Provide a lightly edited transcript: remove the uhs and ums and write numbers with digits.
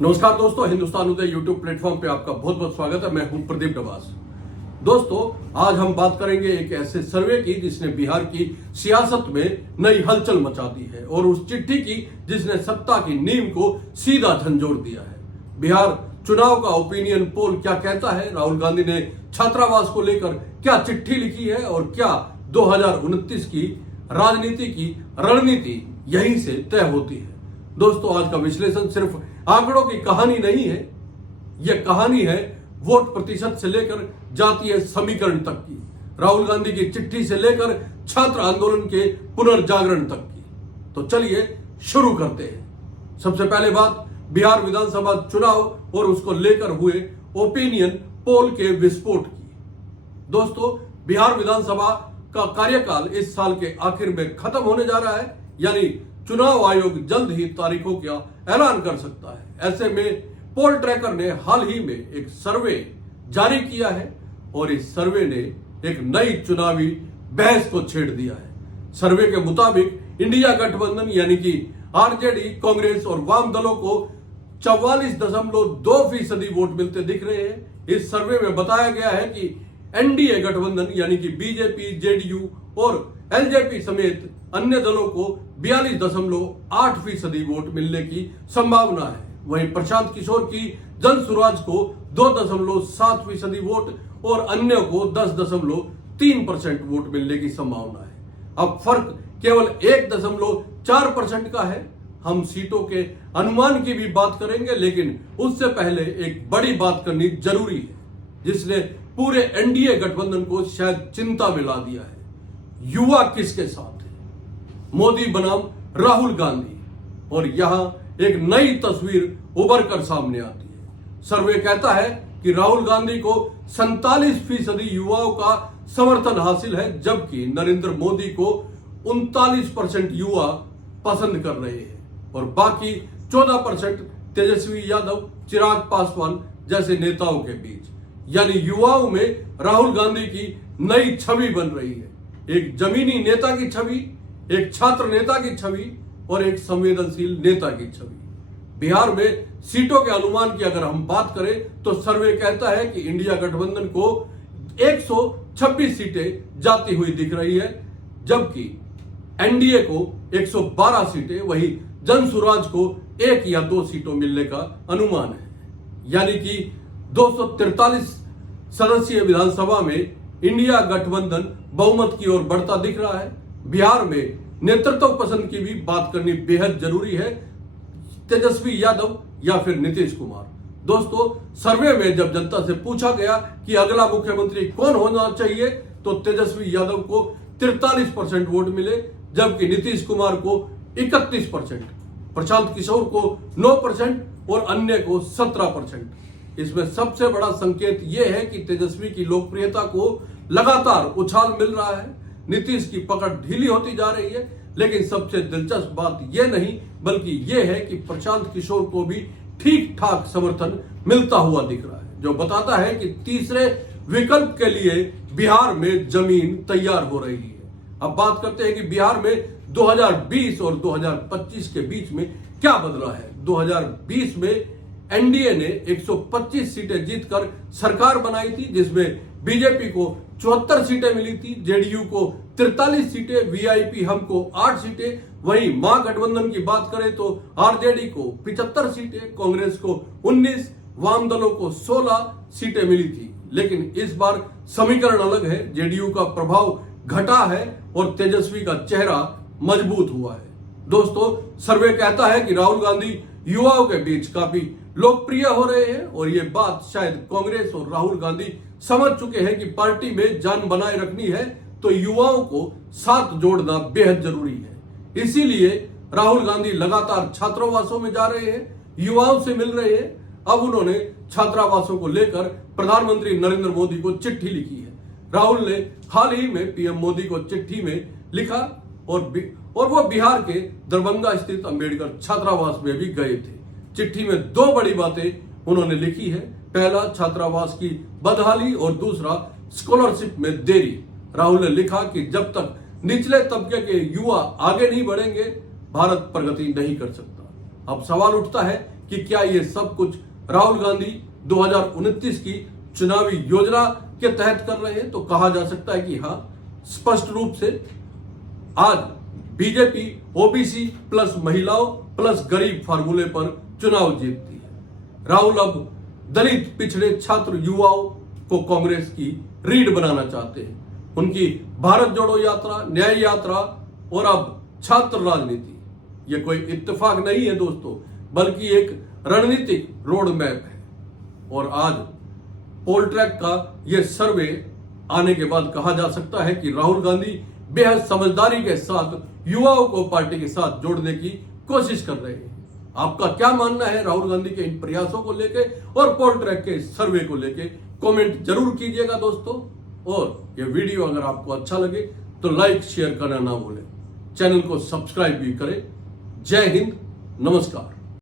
नमस्कार दोस्तों, हिंदुस्तान उदय YouTube platform पे आपका बहुत बहुत स्वागत है। मैं हूं प्रदीप डबास। दोस्तों, आज हम बात करेंगे एक ऐसे सर्वे की जिसने बिहार की सियासत में नई हलचल मचा दी है और उस चिट्ठी की जिसने सत्ता की नींव को सीधा झंझोड़ दिया है। बिहार चुनाव का ओपिनियन पोल क्या कहता है, राहुल गांधी ने छात्रावास को लेकर क्या चिट्ठी लिखी है और क्या 2029 की राजनीति की रणनीति यहीं से तय होती है। दोस्तों, आज का विश्लेषण सिर्फ आंकड़ों की कहानी नहीं है, यह कहानी है वोट प्रतिशत से लेकर जातीय समीकरण तक की, राहुल गांधी की चिट्ठी से लेकर छात्र आंदोलन के पुनर्जागरण तक की। तो चलिए शुरू करते हैं। सबसे पहले बात बिहार विधानसभा चुनाव और उसको लेकर हुए ओपिनियन पोल के विस्फोट की। दोस्तों, बिहार विधानसभा का कार्यकाल इस साल के आखिर में खत्म होने जा रहा है, यानी चुनाव आयोग जल्द ही तारीखों का ऐलान कर सकता है। ऐसे में पोल ट्रैकर ने हाल ही में एक सर्वे जारी किया है और इस सर्वे ने एक नई चुनावी बहस को छेड़ दिया है। सर्वे के मुताबिक इंडिया गठबंधन यानी कि आरजेडी, कांग्रेस और वाम दलों को 44.2% वोट मिलते दिख रहे हैं। इस सर्वे में बताया गया है कि एनडीए गठबंधन यानी कि बीजेपी, जेडीयू और एलजेपी समेत अन्य दलों को 42.8% वोट मिलने की संभावना है। वहीं प्रशांत किशोर की जन सुराज को 2.7% वोट और अन्य को 10.3% वोट मिलने की संभावना है। अब फर्क केवल 1.4% का है। हम सीटों के अनुमान की भी बात करेंगे, लेकिन उससे पहले एक बड़ी बात करनी जरूरी है जिसने पूरे एनडीए गठबंधन को शायद चिंता में ला दिया है। युवा किसके साथ है? मोदी बनाम राहुल गांधी, और यहां एक नई तस्वीर उभर कर सामने आती है। सर्वे कहता है कि राहुल गांधी को 47% युवाओं का समर्थन हासिल है, जबकि नरेंद्र मोदी को 39% युवा पसंद कर रहे हैं और बाकी 14% तेजस्वी यादव, चिराग पासवान जैसे नेताओं के बीच। यानी युवाओं में राहुल गांधी की नई छवि बन रही है, एक जमीनी नेता की छवि, एक छात्र नेता की छवि और एक संवेदनशील नेता की छवि। बिहार में सीटों के अनुमान की अगर हम बात करें तो सर्वे कहता है कि इंडिया गठबंधन को 126 सीटें जाती हुई दिख रही है, जबकि एनडीए को 112 सीटें, वही जन सुराज को 1 या 2 सीटों मिलने का अनुमान है। यानी कि 243 सदस्यीय विधानसभा में इंडिया गठबंधन बहुमत की ओर बढ़ता दिख रहा है। बिहार में नेतृत्व पसंद की भी बात करनी बेहद जरूरी है, तेजस्वी यादव या फिर नीतीश कुमार। दोस्तों, सर्वे में जब जनता से पूछा गया कि अगला मुख्यमंत्री कौन होना चाहिए तो तेजस्वी यादव को 43% वोट मिले, जबकि नीतीश कुमार को 31%, प्रशांत किशोर को 9% और अन्य को 17%। इसमें सबसे बड़ा संकेत यह है कि तेजस्वी की लोकप्रियता को लगातार उछाल मिल रहा है, नीतीश की पकड़ ढीली होती जा रही है। लेकिन सबसे दिलचस्प बात यह नहीं बल्कि यह है कि प्रशांत किशोर को भी ठीक ठाक समर्थन मिलता हुआ दिख रहा है, जो बताता है कि तीसरे विकल्प के लिए बिहार में जमीन तैयार हो रही है। अब बात करते हैं कि बिहार में 2020 और 2025 के बीच में क्या बदला है। 2020 में एनडीए ने 125 सीटें जीतकर सरकार बनाई थी, जिसमें बीजेपी को 74 सीटें मिली थी, जेडीयू को 43 सीटें, वीआईपी हमको 8 सीटें। वहीं महागठबंधन की बात करें तो आरजेडी को 75 सीटें, कांग्रेस को 19, वाम दलों को 16 सीटें मिली थी। लेकिन इस बार समीकरण अलग है, जेडीयू का प्रभाव घटा है और तेजस्वी का चेहरा मजबूत हुआ है। दोस्तों, सर्वे कहता है कि राहुल गांधी युवाओं के बीच काफी लोकप्रिय हो रहे हैं और ये बात शायद कांग्रेस और राहुल गांधी समझ चुके हैं कि पार्टी में जान बनाए रखनी है तो युवाओं को साथ जोड़ना बेहद जरूरी है। इसीलिए राहुल गांधी लगातार छात्रावासों में जा रहे हैं, युवाओं से मिल रहे हैं। अब उन्होंने छात्रावासों को लेकर प्रधानमंत्री नरेंद्र मोदी को चिट्ठी लिखी है। राहुल ने हाल ही में पीएम मोदी को चिट्ठी में लिखा और वो बिहार के दरभंगा स्थित अंबेडकर छात्रावास में भी गए थे। चिट्ठी में 2 बड़ी बातें उन्होंने लिखी है। पहला, छात्रावास की बदहाली और दूसरा, स्कॉलरशिप में देरी। राहुल ने लिखा कि जब तक निचले तबके के युवा आगे नहीं बढ़ेंगे, भारत प्रगति नहीं कर सकता। अब सवाल उठता है कि क्या ये सब कुछ राहुल गांधी 2029 की चुनावी योजना के तहत कर रहे हैं, तो कहा जा सकता है कि हाँ, स्पष्ट रूप से आज बीजेपी ओबीसी प्लस महिलाओं प्लस गरीब फार्मूले पर चुनाव जीतती है। राहुल अब दलित, पिछड़े, छात्र, युवाओं को कांग्रेस की रीढ़ बनाना चाहते हैं। उनकी भारत जोड़ो यात्रा, न्याय यात्रा और अब छात्र राजनीति, ये कोई इत्तेफाक नहीं है दोस्तों, बल्कि एक रणनीतिक रोड मैप है। और आज पोल ट्रैक का यह सर्वे आने के बाद कहा जा सकता है कि राहुल गांधी बेहद समझदारी के साथ युवाओं को पार्टी के साथ जोड़ने की कोशिश कर रहे हैं। आपका क्या मानना है राहुल गांधी के इन प्रयासों को लेके और पोल ट्रैक के सर्वे को लेके? कमेंट जरूर कीजिएगा दोस्तों। और यह वीडियो अगर आपको अच्छा लगे तो लाइक शेयर करना ना भूलें, चैनल को सब्सक्राइब भी करें। जय हिंद, नमस्कार।